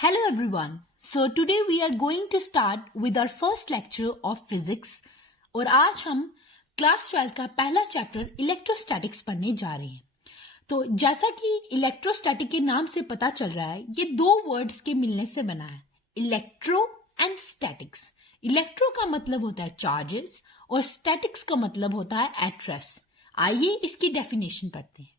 Hello everyone. So today we are going to start with our first lecture of physics और आज हम class 12 का पहला chapter electrostatics पढ़ने जा रहे हैं। तो जैसा कि इलेक्ट्रोस्टैटिक के नाम से पता चल रहा है, ये दो वर्ड्स के मिलने से बना है, इलेक्ट्रो एंड स्टैटिक्स। इलेक्ट्रो का मतलब होता है चार्जेस और स्टैटिक्स का मतलब होता है एट रेस्ट। आइए इसकी डेफिनेशन पढ़ते हैं।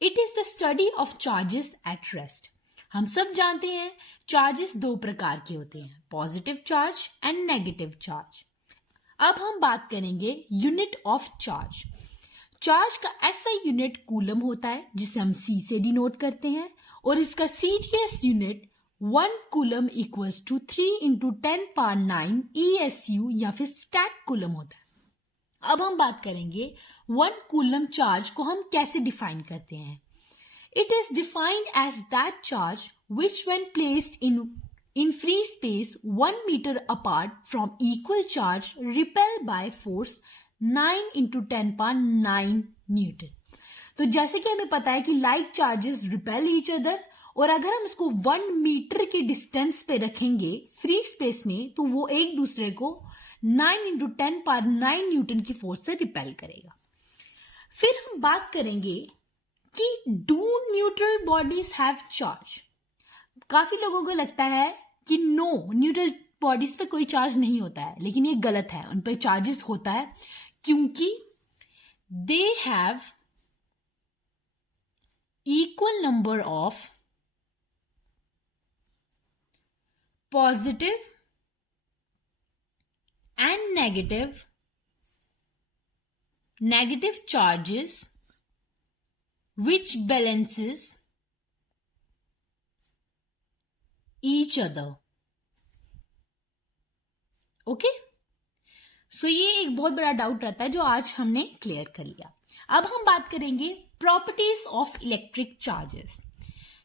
It is the study of charges at rest. हम सब जानते हैं चार्जेस दो प्रकार के होते हैं, positive charge and negative charge. अब हम बात करेंगे यूनिट ऑफ चार्ज। चार्ज का ऐसा यूनिट कूलम होता है जिसे हम C से डिनोट करते हैं और इसका CGS unit 1 coulomb equals to 3 into 10⁻9 ESU या फिर स्टैट कूलम होता है। अब हम बात करेंगे 1 कूलम चार्ज को हम कैसे डिफाइन करते हैं। It is defined as that charge which when placed in free space 1 meter apart from equal charge repel by force 9 into 10⁻9 Newton। तो जैसे कि हमें पता है कि like charges repel each other और अगर हम इसको 1 मीटर के डिस्टेंस पे रखेंगे फ्री स्पेस में तो वो एक दूसरे को 9 into 10⁻9 न्यूटन की फोर्स से रिपेल करेगा। फिर हम बात करेंगे कि do neutral bodies have charge. काफी लोगों को लगता है कि नो, न्यूट्रल बॉडीज पे कोई चार्ज नहीं होता है, लेकिन ये गलत है, उन पे चार्जेस होता है क्योंकि they have equal number of positive and negative charges which balances each other. Okay, so ये एक बहुत बड़ा डाउट रहता है जो आज हमने क्लियर कर लिया। अब हम बात करेंगे प्रॉपर्टीज ऑफ इलेक्ट्रिक चार्जेस।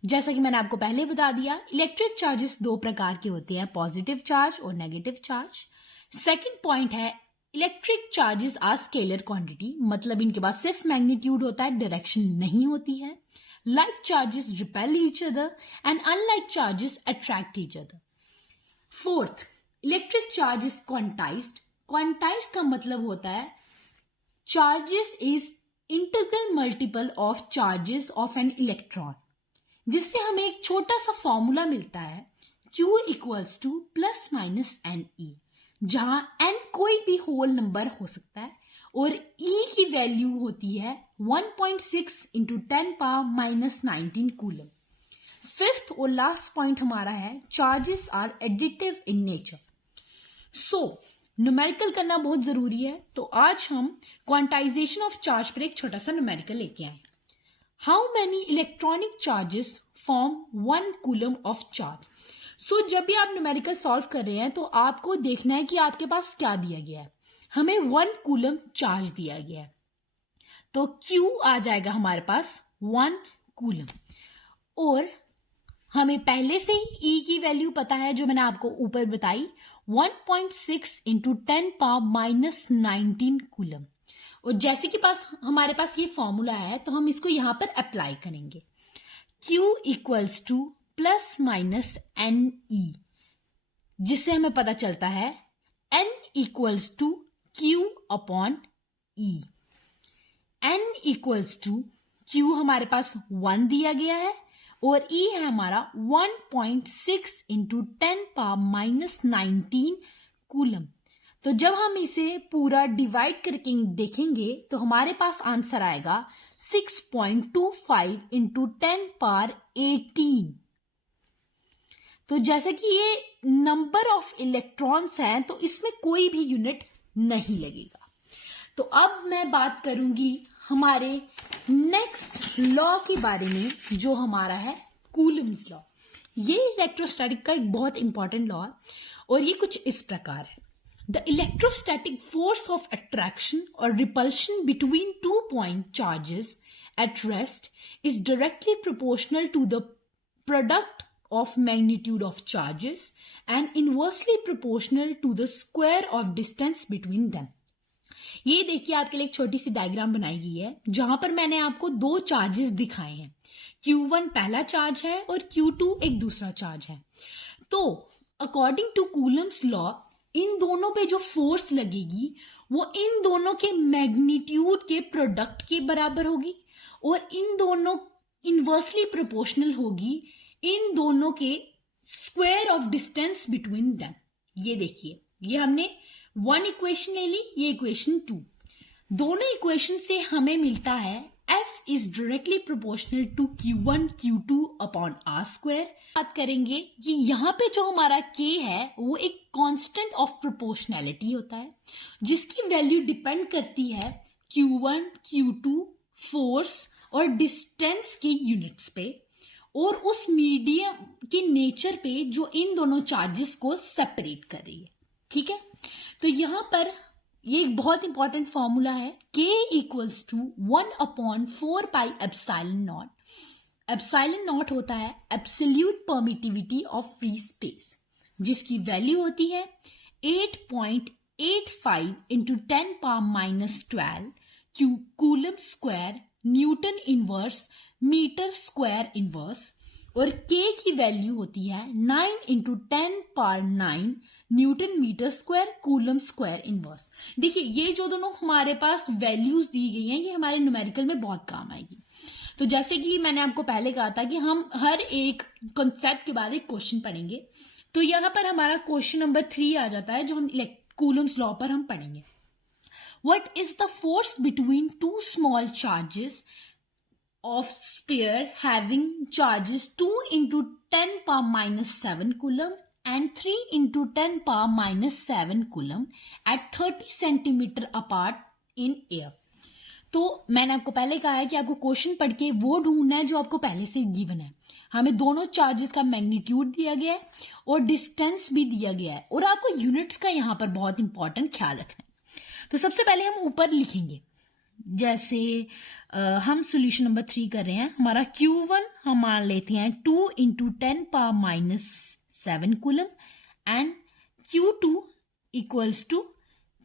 जैसा कि मैंने आपको पहले बता दिया, इलेक्ट्रिक चार्जेस दो प्रकार के होते हैं, पॉजिटिव चार्ज और नेगेटिव चार्ज। सेकंड पॉइंट है electric charges are scalar quantity, मतलब इनके पास सिर्फ मैग्नीट्यूड होता है, डायरेक्शन नहीं होती है। Like charges repel each other and unlike charges attract each other. Fourth, electric charge is quantized. Quantized का मतलब होता है charges is integral multiple of charges of an electron, जिससे हमें एक छोटा सा फॉर्मूला मिलता है Q equals to plus minus NE, जहां n कोई भी होल नंबर हो सकता है और E की वैल्यू होती है 1.6 इंटू 10⁻−19 कूलम। फिफ्थ और लास्ट पॉइंट हमारा है charges are additive in nature. So numerical करना बहुत जरूरी है, तो आज हम क्वांटाइजेशन ऑफ चार्ज पर एक छोटा सा न्यूमेरिकल लेके आए। How many electronic charges form 1 coulomb of charge. So जब भी आप न्यूमेरिकल सॉल्व कर रहे हैं तो आपको देखना है कि आपके पास क्या दिया गया है। हमें 1 कूलम चार्ज दिया गया है, तो Q आ जाएगा हमारे पास 1 कूलम और हमें पहले से ही E की वैल्यू पता है जो मैंने आपको ऊपर बताई, 1.6 इंटू 10⁻−19 कूलम। और जैसे कि हमारे पास ये फॉर्मूला है तो हम इसको यहां पर अप्लाई करेंगे। Q equals to plus minus NE, जिससे हमें पता चलता है N equals to Q upon E। N equals to Q हमारे पास 1 दिया गया है और E है हमारा 1.6 इंटू 10⁻−19 कूलम। तो जब हम इसे पूरा डिवाइड करके देखेंगे तो हमारे पास आंसर आएगा 6.25 इंटू 10⁻18। तो जैसे कि ये नंबर ऑफ इलेक्ट्रॉन्स हैं तो इसमें कोई भी यूनिट नहीं लगेगा। तो अब मैं बात करूंगी हमारे नेक्स्ट लॉ के बारे में जो हमारा है कूलम्स लॉ। ये इलेक्ट्रोस्टैटिक का एक बहुत इंपॉर्टेंट लॉ है और ये कुछ इस प्रकार है। The electrostatic force of attraction और repulsion between 2 point charges at rest is directly proportional to the product of magnitude of charges and inversely proportional to the square of distance between them। ये देखिए आपके लिए एक छोटी C diagram बनाई गई है जहां पर मैंने आपको 2 चार्जेस दिखाए हैं Q1 पहला चार्ज है और Q2 एक दूसरा चार्ज है। तो अकॉर्डिंग टू कूलम्स लॉ इन दोनों पे जो फोर्स लगेगी वो इन दोनों के मैग्नीट्यूड के प्रोडक्ट के बराबर होगी और इन दोनों इनवर्सली प्रोपोर्शनल होगी इन दोनों के square of distance between them. ये देखिए, ये हमने वन इक्वेशन ले ली, ये इक्वेशन 2। दोनों इक्वेशन से हमें मिलता है F is directly proportional to Q1 Q2 upon R square। बात करेंगे कि यहाँ पे जो हमारा K है वो एक कांस्टेंट ऑफ प्रोपोर्शनैलिटी होता है जिसकी वैल्यू डिपेंड करती है Q1 Q2 फोर्स और डिस्टेंस के यूनिट्स पे और उस मीडियम के नेचर पे जो इन दोनों चार्जेस को सेपरेट कर रही है। ठीक है, तो यहाँ पर ये एक बहुत इंपॉर्टेंट फॉर्मूला है, K equals to 1/4 pi epsilon naught. Epsilon naught होता है absolute permittivity of free space जिसकी वैल्यू होती है 8.85 into 10⁻⁻12 coulomb square newton inverse metre square inverse और K की वैल्यू होती है 9 into 10⁻9 newton metre square coulomb square inverse. देखिए, ये जो दोनों हमारे पास वैल्यूज दी गई हैं ये हमारे न्यूमेरिकल में बहुत काम आएगी। तो जैसे कि मैंने आपको पहले कहा था कि हम हर एक कॉन्सेप्ट के बारे में क्वेश्चन पढ़ेंगे, तो यहाँ पर हमारा क्वेश्चन नंबर 3 आ जाता है जो हम कूलम्स लॉ पर हम पढ़ेंगे। What is the force between two small charges of sphere having charges 2 into 10⁻⁻7 coulomb and 3 into 10⁻⁻7 coulomb at 30 centimeter apart in air। तो मैंने आपको पहले कहा है कि आपको क्वेश्चन पढ़ के वो ढूंढना है जो आपको पहले से गिवन है। हमें दोनों चार्जेस का मैग्नीट्यूड दिया गया है और डिस्टेंस भी दिया गया है और आपको यूनिट्स का यहाँ पर बहुत इंपॉर्टेंट ख्याल रखना है। तो सबसे पहले हम ऊपर लिखेंगे, जैसे हम सोल्यूशन नंबर 3 कर रहे हैं। हमारा Q1 हम मान लेते हैं 2 into 10⁻⁻7 coulomb and Q2 equals to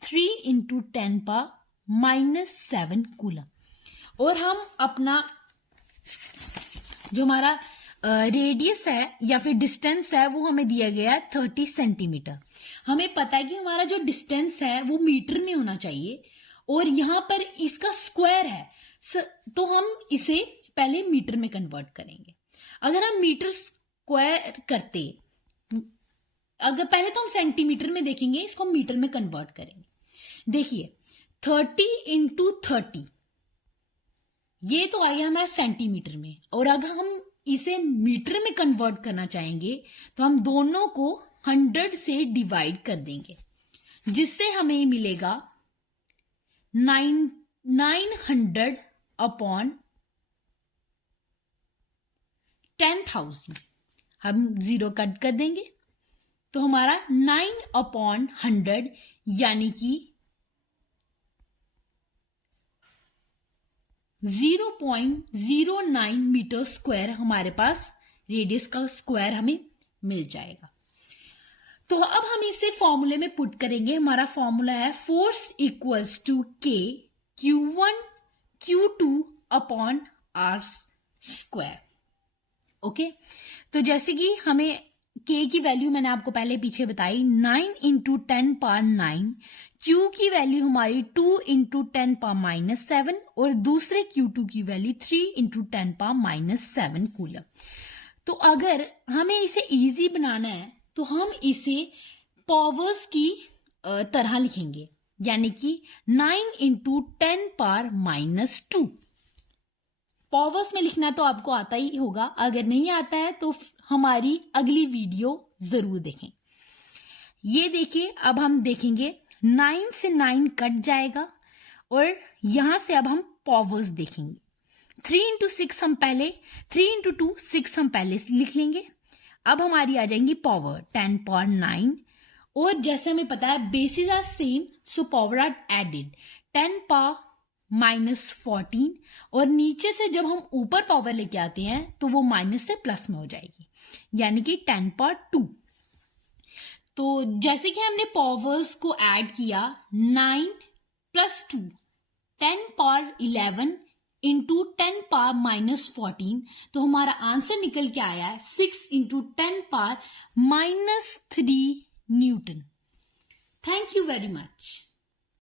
3 into 10⁻⁻7 coulomb और हम अपना जो हमारा रेडियस है या फिर डिस्टेंस है वो हमें दिया गया है 30 सेंटीमीटर। हमें पता है कि हमारा जो डिस्टेंस है वो मीटर में होना चाहिए और यहाँ पर इसका स्क्वायर है, तो हम इसे पहले मीटर में कन्वर्ट करेंगे। अगर हम मीटर स्क्वायर करते, अगर पहले तो हम सेंटीमीटर में देखेंगे, इसको मीटर में कन्वर्ट करेंगे। देखिए 30 इंटू 30 ये तो आ गया हमारा सेंटीमीटर में, और अगर हम इसे मीटर में कन्वर्ट करना चाहेंगे तो हम दोनों को 100 से डिवाइड कर देंगे जिससे हमें मिलेगा 900 अपॉन 10,000। हम 0 कट कर देंगे तो हमारा 9/100 यानी कि 0.09 मीटर स्क्वायर हमारे पास रेडियस का स्क्वायर हमें मिल जाएगा। तो अब हम इसे फॉर्मूले में पुट करेंगे। हमारा फॉर्मूला है force equals to K Q1 Q2 upon R square. Okay, तो जैसे कि हमें K की वैल्यू मैंने आपको पहले पीछे बताई 9 इंटू 10⁻9, Q की वैल्यू हमारी 2 इंटू 10⁻⁻7 और दूसरे Q2 की वैल्यू 3 इंटू 10⁻⁻7 कूलम। तो अगर हमें इसे इजी बनाना है तो हम इसे पावर्स की तरह लिखेंगे, यानी कि 9 इंटू 10⁻⁻2। पावर्स में लिखना तो आपको आता ही होगा, अगर नहीं आता है तो हमारी अगली वीडियो जरूर देखें। ये देखिए, अब हम देखेंगे 9 से 9 कट जाएगा और यहां से अब हम पावर्स देखेंगे। 3 इंटू 6 हम पहले 3 इंटू 2 6 हम पहले लिख लेंगे। अब हमारी आ जाएंगी पावर 10⁻9 और जैसे हमें पता है basis are same so power are added 10⁻⁻14 और नीचे से जब हम ऊपर पावर लेके आते हैं तो वो माइनस से प्लस में हो जाएगी, यानी कि 10⁻2। तो जैसे कि हमने पावर्स को ऐड किया 9 + 2 10⁻11 इंटू 10 पावर माइनस 14, तो हमारा आंसर निकल के आया है 6 into 10 power minus 3 Newton. Thank you very much.